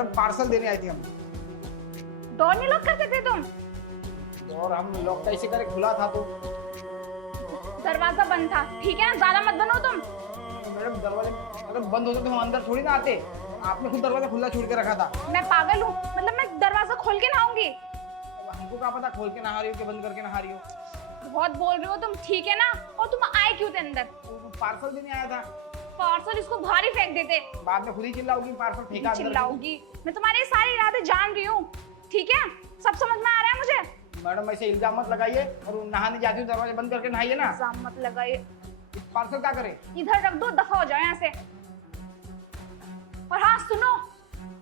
Madam parcel देने आए थे हम। डोर नहीं लॉक करते थे तुम? और हम लॉक कैसे करे, खुला था तो। दरवाजा बंद था, ठीक है ना, ज्यादा मत बनो तुम। मैडम दरवाजे अगर बंद होते तो हम अंदर थोड़ी ना आते, आपने खुद दरवाजा खुला छोड़ के रखा था। मैं पागल हूँ? मतलब मैं दरवाजा खोल के नहाऊंगी? हमको क्या पता खोल के नहा रही हो कि बंद करके नहा रही हो। बहुत बोल रहे हो तुम, ठीक है ना? और तुम आए क्यों थे अंदर? पार्सल देने आया था। पार्सल इसको बाहर ही फेंक देते। बाद में खुद ही चिल्लाओगी पार्सल फेंका। चिल्लाऊंगी? मैं तुम्हारे सारे इरादे जान रही हूँ, ठीक है? सब समझ में आ रहा है मुझे। मैडम ऐसे इल्जाम मत लगाइए, और नहाने जाती हूँ दरवाजा बंद करके नहाइए ना। इल्जाम मत लगाइए। पार्सल क्या करे? इधर रख दो, दफा हो जाओ यहाँ से। और हाँ सुनो,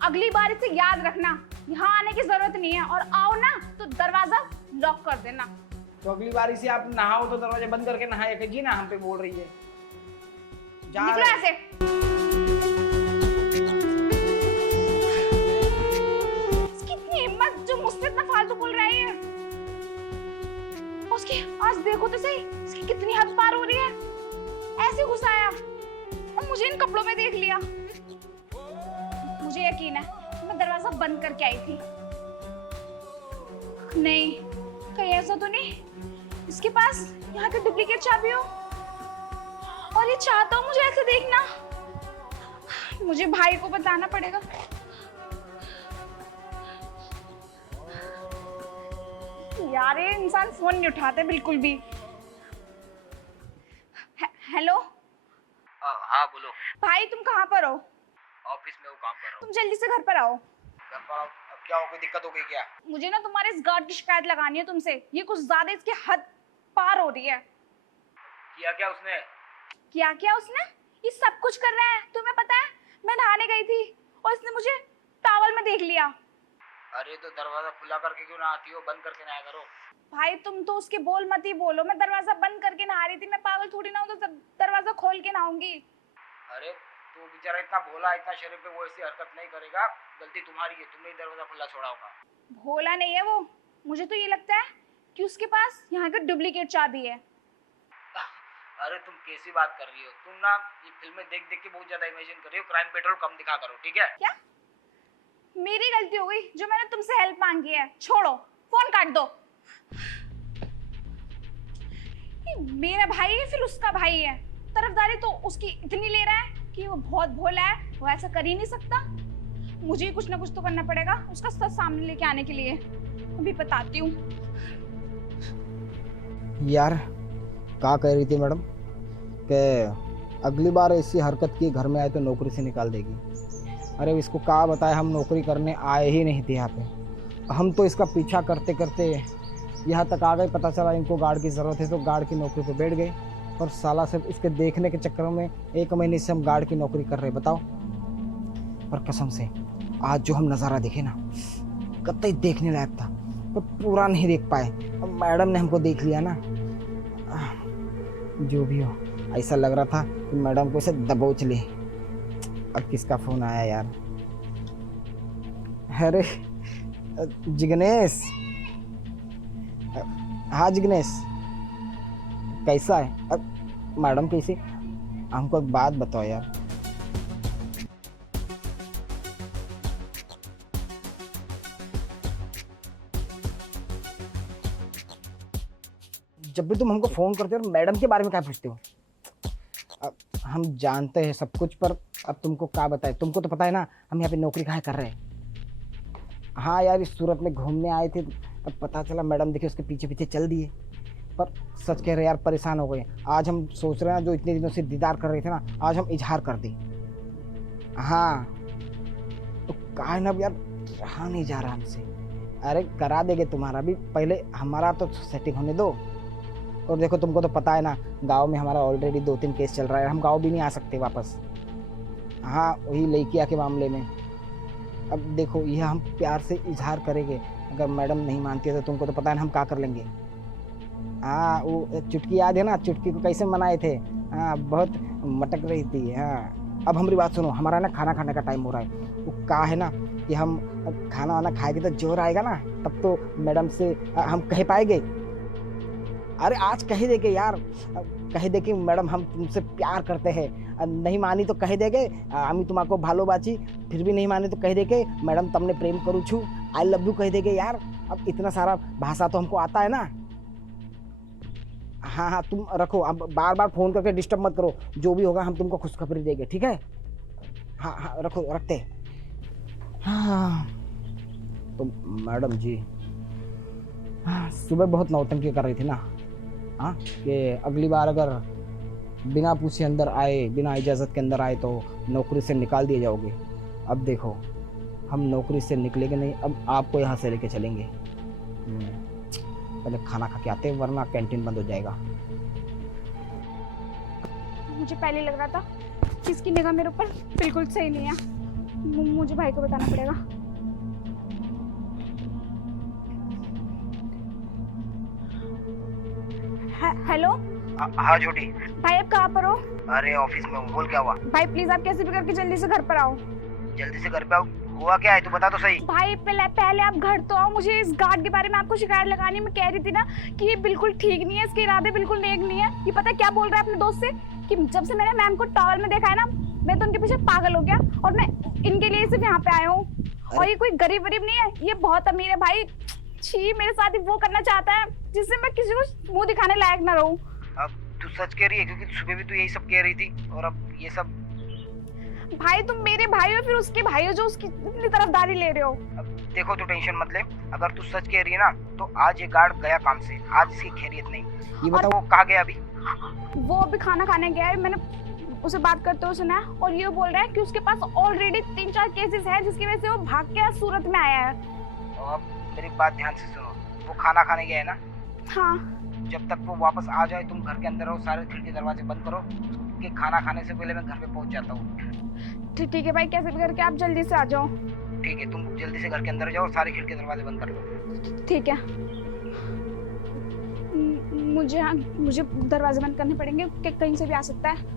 अगली बार इसे याद रखना, यहाँ आने की जरूरत नहीं है, और आओ ना तो दरवाजा लॉक कर देना। तो अगली बार इसे आप नहाओ तो दरवाजा बंद करके नहाए जी ना, हम पे बोल रही है। निकलो ऐसे। इसकी इतनी हिम्मत जो मुझसे इतना फालतू बोल रहा है। उसकी आज देखो तो सही, इसकी कितनी हद पार हो रही है। ऐसे घुसाया और मुझे इन कपड़ों में देख लिया। मुझे यकीन है मैं दरवाजा बंद करके आई थी। नहीं, कहीं ऐसा तो नहीं इसके पास यहाँ की डुप्लीकेट चाबी हो, और ये चाहता हूँ मुझे ऐसे देखना। मुझे भाई को बताना पड़ेगा। यार ये इंसान फोन नहीं उठाते बिल्कुल भी। हेलो। हाँ बोलो। भाई तुम कहाँ पर हो? ऑफिस में वो काम कर रहा हूँ। तुम जल्दी से घर पर आओ। घर पर आओ? अब क्या हो, कोई दिक्कत हो गई क्या? मुझे ना तुम्हारे इस गार्ड की शिकायत लगानी है तुमसे। ये कुछ ज्यादा इसकी हद पार हो रही है। किया क्या उसने? क्या क्या उसने? ये सब कुछ कर रहा है। तुम्हें पता है मैं नहाने गई थी और इसने मुझे टॉवल में देख लिया। अरे तो दरवाजा खुला करके क्यों ना आती हो, बंद करके नहाया करो। भाई तुम तो उसके बोल मत ही बोलो। मैं दरवाजा बंद करके नहा रही थी। मैं पागल थोड़ी ना हूँ तो दरवाजा खोल के नहाऊंगी। अरे तू बेचारा इतना भोला, इतना शरीफ पे वो ऐसी हरकत नहीं करेगा। गलती तुम्हारी है, तुमने ही दरवाजा खुला छोड़ा होगा। भोला नहीं है वो। मुझे तो ये लगता है कि उसके पास यहाँ का डुप्लीकेट चाबी है। अरे तुम कैसी बात कर रही हो? तुम ना ये फिल्में देख देख के बहुत ज्यादा इमेजिन कर रही हो। क्राइम पेट्रोल कम दिखा करो, ठीक है? क्या? मेरी गलती हो गई जो मैंने तुमसे हेल्प मांगी है। छोड़ो, फोन काट दो। ये मेरा भाई है फिर उसका भाई है। तरफदारी तो उसकी इतनी ले रहा है कि वो बहुत भोला है, वो ऐसा कर ही नहीं सकता। मुझे कुछ ना कुछ तो करना पड़ेगा उसका सच सामने लेके आने के लिए। अभी बताती हूँ। यार क्या कह रही थी मैडम कि अगली बार ऐसी हरकत की घर में आए तो नौकरी से निकाल देगी। अरे इसको क्या बताए, हम नौकरी करने आए ही नहीं थे यहाँ पे। हम तो इसका पीछा करते करते यहाँ तक आ गए। पता चला इनको गार्ड की ज़रूरत है तो गार्ड की नौकरी पे बैठ गए। और साला सिर्फ इसके देखने के चक्कर में 1 महीने से हम गार्ड की नौकरी कर रहे, बताओ। और कसम से आज जो हम नज़ारा देखे ना, कतई देखने लायक था, पर पूरा नहीं देख पाए। अब मैडम ने हमको देख लिया ना। जो भी हो, ऐसा लग रहा था कि मैडम को इसे दबोच ले। अब किसका फोन आया यार? अरे जिग्नेश। हाँ जिग्नेश, कैसा है? अब मैडम कैसे? हमको एक बात बताओ यार। जब भी तुम हमको फ़ोन करते हो मैडम के बारे में क्या पूछते हो? अब हम जानते हैं सब कुछ, पर अब तुमको क्या बताए? तुमको तो पता है ना हम यहाँ पे नौकरी काहे कर रहे हैं। हाँ यार, इस सूरत में घूमने आए थे, अब पता चला मैडम देखे उसके पीछे पीछे चल दिए। पर सच कह रहे यार, परेशान हो गए। आज हम सोच रहे हैं जो इतने दिनों से दीदार कर रहे थे ना, आज हम इजहार कर दें। हाँ तो काहे ना यार, रहा नहीं जा रहा हमसे। अरे करा देंगे तुम्हारा भी, पहले हमारा तो सेटिंग होने दो। और देखो तुमको तो पता है ना, गांव में हमारा ऑलरेडी 2-3 केस चल रहा है। हम गांव भी नहीं आ सकते वापस। हाँ वही लड़किया के मामले में। अब देखो यह हम प्यार से इजहार करेंगे, अगर मैडम नहीं मानती है तो तुमको तो पता है ना हम क्या कर लेंगे। हाँ वो चुटकी याद है ना, चुटकी को कैसे मनाए थे? हाँ बहुत मटक रही थी। हाँ अब हमारी बात सुनो, हमारा ना खाना खाने का टाइम हो रहा है। वो क्या है ना कि हम खाना वाना खाएंगे तो जोर आएगा ना, तब तो मैडम से हम कह पाएंगे। अरे आज कह देंगे यार, कह दे कि मैडम हम तुमसे प्यार करते हैं। नहीं मानी तो कह देंगे আমি তোমাকে ভালোবাসি, फिर भी नहीं माने तो कह दे के मैडम तमने प्रेम करूँ छू, आई लव यू कह देगे यार। अब इतना सारा भाषा तो हमको आता है ना। हाँ हाँ तुम रखो, अब बार बार फोन करके डिस्टर्ब मत करो, जो भी होगा हम तुमको खुशखबरी देंगे, ठीक है। हाँ हाँ रखो, रखते। हाँ तो मैडम जी, हाँ सुबह बहुत नौटंकी कर रही थी ना, हाँ कि अगली बार अगर बिना पूछे अंदर आए, बिना इजाज़त के अंदर आए तो नौकरी से निकाल दिए जाओगे। अब देखो हम नौकरी से निकलेंगे नहीं, अब आपको यहाँ से लेके चलेंगे। पहले खाना खा के आते हैं वरना कैंटीन बंद हो जाएगा। मुझे पहले लग रहा था कि इसकी निगाह मेरे ऊपर बिल्कुल सही नहीं है। मुझे भाई को बताना पड़ेगा। हेलो हाँ छोटी। भाई, आप कहाँ पर हो? अरे ऑफिस में हूँ, बोल क्या हुआ? भाई प्लीज आप कैसे भी करके जल्दी से घर पर आओ। जल्दी से घर पे आओ, हुआ क्या है तू बता तो सही। भाई पहले आप घर तो आओ। मुझे इस गार्ड के बारे में आपको शिकायत लगानी। मैं कह रही थी ना कि ये बिल्कुल ठीक नहीं है, इसके इरादे बिल्कुल नेक नहीं है। ये पता क्या बोल रहा है अपने दोस्त से कि जब से मैंने मैम को टॉवल में देखा है ना, मैं तो उनके पीछे पागल हो गया और मैं इनके लिए सिर्फ यहाँ पे आया हूँ। और ये कोई गरीब वरीब नहीं है, ये बहुत अमीर है भाई। छी, मेरे साथ ही वो करना चाहता है जिससे मैं किसी को मुंह दिखाने लायक ना रहूं। अब तू सच कह रही है, क्योंकि सुबह भी तू यही सब कह रही थी और अब ये सब। भाई तुम मेरे भाई हो, फिर उसके भाई हो जो उसकी इतनी तरफदारी ले रहे हो। अब देखो तू टेंशन मत ले, अगर तू सच कह रही है ना तो आज ये गार्ड गया काम से, आज इसकी खैरियत नहीं। ये बताओ वो कहाँ गया अभी? वो अभी खाना खाने गया है, मैंने उसे बात करते हुए सुना है और ये बोल रहा है कि उसके पास ऑलरेडी 3-4 केसेस है जिसकी वजह से वो भाग के सूरत में आया है। अब मेरी बात ध्यान से सुनो, वो खाना खाने गया है ना? हाँ। जब तक वो वापस आ जाए तुम घर के अंदर रहो, सारे खिड़की दरवाजे बंद करो कि खाना खाने से पहले मैं घर पे पहुंच जाता हूँ। ठीक है भाई, कैसे भी करके आप जल्दी से आ जाओ। ठीक है, तुम जल्दी से घर के अंदर जाओ और सारे खिड़की दरवाजे बंद कर लो। ठीक है। मुझे दरवाजे बंद करने पड़ेंगे कि कहीं से भी आ सकता है।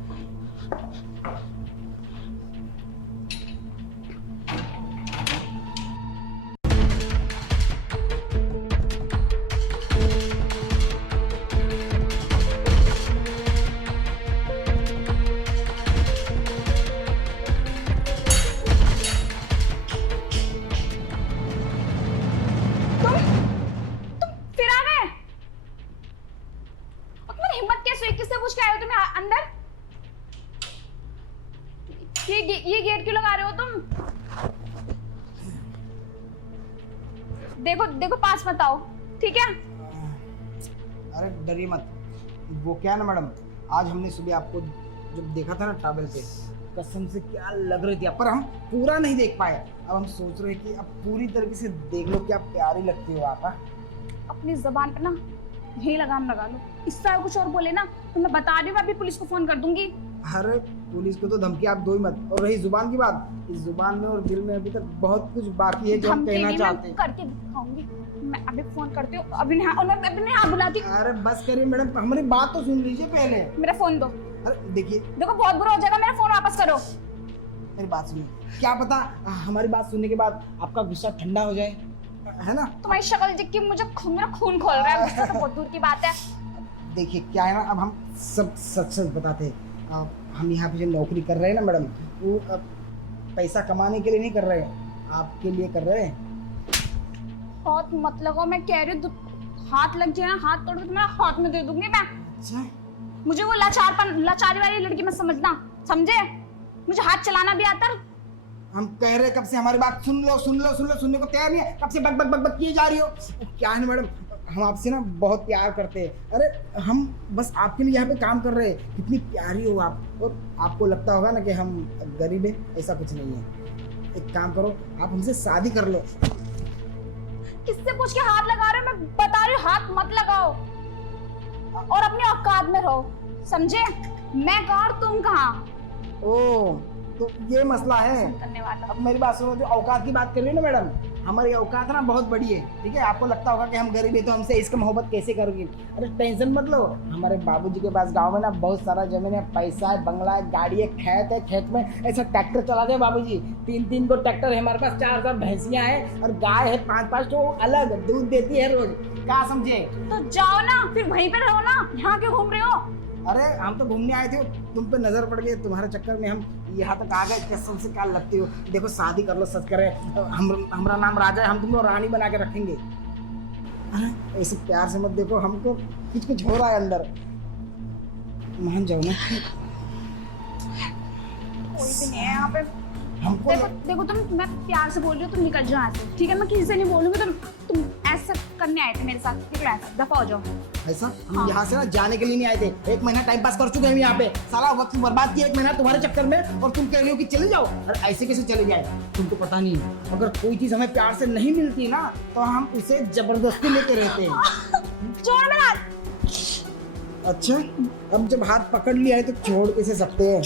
अंदर ये गेट क्यों लगा रहे हो तुम? देखो पास मत आओ, ठीक है? अरे डरिए मत। वो क्या ना मैडम, आज हमने सुबह आपको जब देखा था ना ट्रैवल पे, कसम से क्या लग रही थी, पर हम पूरा नहीं देख पाए। अब हम सोच रहे हैं कि अब पूरी तरीके से देख लो, क्या प्यारी लगती हो आप। अपनी जबान पे ना यही लगाम लगा लो, इससे कुछ और बोले ना तो मैं बता रही हूँ, मैं अभी पुलिस को फोन कर दूंगी। अरे पुलिस को तो धमकी आप दो ही मत। और रही जुबान की बात, इस जुबान में और दिल में अभी तक बहुत कुछ बाकी है जो हम कहना चाहते हैं। करके दिखाऊंगी, मैं अभी फोन करती हूँ। अभी नहीं बुलाती। अरे बस करिए मैडम, हमारी बात तो सुन लीजिए पहले। मेरा फोन दो। अरे देखिए, देखो बहुत बुरा हो जाएगा, मेरा फोन वापस करो। मेरी बात सुनिए, क्या पता हमारी बात सुनने के बाद आपका गुस्सा ठंडा हो जाए, है ना? तुम्हारी शक्ल देख के मुझे मेरा खून खोल रहा है, गुस्सा तो बहुत दूर की बात है। देखिए क्या है ना, अब हम सब सच सच बताते हैं। हम यहाँ पे जो नौकरी कर रहे हैं ना मैडम, वो पैसा कमाने के लिए नहीं कर रहे हैं, आपके लिए कर रहे हैं। हाथ मत लगाओ, मैं कह रही हूँ, हाथ लग जाए ना, हाथ तोड़ के तुम्हारा हाथ में दे दूंगी मैं। अच्छा, मुझे वो लाचारी वाली लड़की मत समझना, समझे? मुझे हाथ चलाना भी आता है। हम कह रहे कब से हमारी बात सुन लो, सुनने को तैयार नहीं है, कब से बक बक बक बक किए जा रही हो। क्या है मैडम, हम आपसे ना बहुत प्यार करते हैं। अरे हम बस आपके लिए यहाँ पे काम कर रहे हैं, कितनी प्यारी हो आप। और आपको लगता होगा ना कि हम गरीब हैं, ऐसा कुछ नहीं है। एक काम करो, आप हमसे शादी कर लो। किससे पूछ के हाथ लगा रहे हो? मैं बता रही हूँ, हाथ मत लगाओ और अपने औकात में रहो, समझे? मैं कहाँ और तुम कहाँ? ओ तो ये मसला है। अब मेरी बात सुनो, जो औकात की बात कर रही है ना मैडम, हमारी औकात ना बहुत बड़ी है, ठीक है? आपको लगता होगा कि हम गरीब है तो हमसे इसका मोहब्बत कैसे करोगे। अरे टेंशन मत लो, हमारे बाबूजी के पास गांव में ना बहुत सारा जमीन है, पैसा है, बंगला है, गाड़ी है, खेत है, खेत में ऐसा ट्रैक्टर चलाते हैं बाबूजी। 3-3 को ट्रैक्टर है हमारे पास, 4 भैंसियां हैं और गाय है 5-5 तो अलग दूध देती है रोज। क्या समझे? तो जाओ ना, फिर वहीं पे रहो ना, यहाँ क्यों घूम रहे हो? अरे हम तो घूमने आए थे, तुम पे नजर पड़ गई, तुम्हारे चक्कर में हम यहाँ तक आ गए। कसम से क्या लगती हो, देखो शादी कर लो, सच करे, हमारा नाम राजा है, हम तुमको रानी बना के रखेंगे। अरे ऐसे प्यार से मत देखो, हमको कुछ कुछ हो रहा है अंदर, मान जाओ ना। कोई भी नहीं है यहाँ पे। हमको देखो देखो तुम, मैं प्यार से बोल रही हूँ, तुम निकल जाओ यहाँ से, ठीक है? मैं किसी से नहीं बोलूंगी। तुम ऐसा करने आए थे मेरे साथ, निकलो ऐसे, दफा हो जाओ। ऐसा हम हाँ। यहाँ से ना जाने के लिए नहीं आए थे, 1 महीना टाइम पास कर चुके हैं यहाँ पे, साला वक्त बर्बाद किया 1 महीना तुम्हारे चक्कर में, और तुम कह रही हो कि चले जाओ। अरे ऐसे कैसे चले जाए, तुमको पता नहीं, अगर कोई चीज हमें प्यार से नहीं मिलती ना तो हम उसे जबरदस्ती लेके रहते हैं। छोड़ मेरा हाथ। अच्छा, अब जब हाथ पकड़ लिया है तो छोड़ कैसे सकते हैं?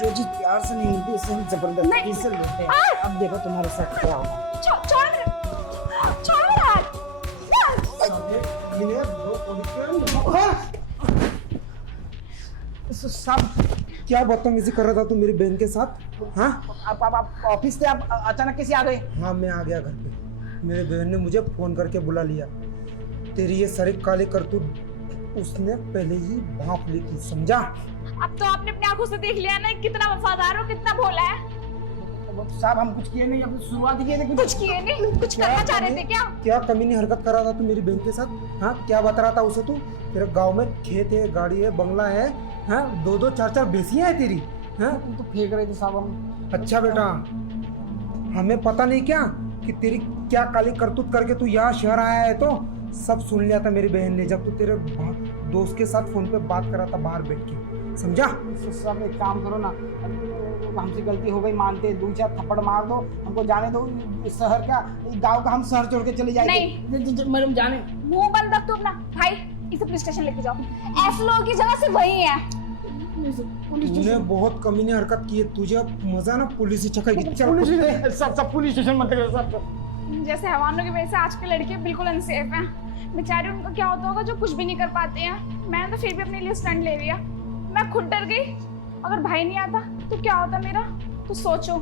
जो चीज प्यार से नहीं मिलती उसे हम जबरदस्ती से लेते हैं। अब देखो तुम्हारे साथ क्या होगा। छोड़ मेरा हाथ। सब क्या बदतमीजी कर रहा था तू मेरी बहन के साथ? हाँ आप ऑफिस से आप अचानक कैसे आ गए? हाँ, मैं आ गया घर पे। मेरे बहन ने मुझे फोन करके बुला लिया। तेरी ये सारी काली करतूत उसने पहले ही भांप ली थी, समझा? अब तो आपने अपनी आंखों से देख लिया ना कितना वफादार हो, कितना भोला है। साहब हम कुछ किए नहीं, अपनी शुरुआत ही किए थे। कुछ किए नहीं, कुछ करना चाह रहे थे क्या? क्या कमीनी हरकत कर रहा था तू मेरी बहन के साथ? हाँ, क्या बता रहा था उसे तू? तेरे गांव में खेत है, गाड़ी है, बंगला है, हाँ, 2-2 4-4 भैंसियां है तेरी, हाँ? तुम तो फेंक रहे थे साहब हम। अच्छा बेटा, हमें पता नहीं क्या कि तेरी क्या काली करतूत करके तू यहाँ शहर आया है? तो सब सुन लिया था मेरी बहन ने जब तू तेरे दोस्त के साथ फोन पे बात कर रहा था बाहर बैठ के, समझा? सब एक काम करो ना, हमसे गलती हो गई मानते, 2-4 थप्पड़ मार दो, हमको जाने दो। इस शहर का, गांव का हम शहर छोड़ के चले जाएंगे। मैडम जाने। मुंह बंद रख तू अपना। भाई इसे पुलिस स्टेशन लेके जाओ, ऐसे लोगों की जगह सिर्फ वही है। तूने बहुत कमीनी हरकत की है, तुझे अब मजा ना पुलिस से चखेगी। चल सब पुलिस स्टेशन मत करो सब। जैसे हैवानों की वजह से आज के लड़के बिल्कुल अनसेफ हैं। बेचारे उनका क्या होता होगा जो कुछ भी नहीं कर पाते हैं। मैंने तो फिर भी अपने लिए स्टैंड ले लिया। मैं खुद डर गई, अगर भाई नहीं आता तो क्या होता मेरा? तो सोचो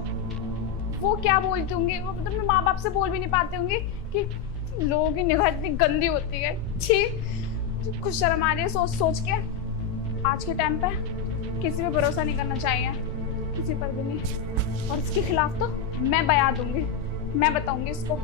वो क्या बोलते होंगे, वो मतलब माँ बाप से बोल भी नहीं पाते होंगे कि लोगों की निगाह इतनी गंदी होती है। छी, कुछ शर्म आ रही है सोच सोच के। आज के टाइम पे किसी पे भरोसा नहीं करना चाहिए, किसी पर भी नहीं। और इसके खिलाफ तो मैं बयान दूंगी, मैं बताऊंगी इसको।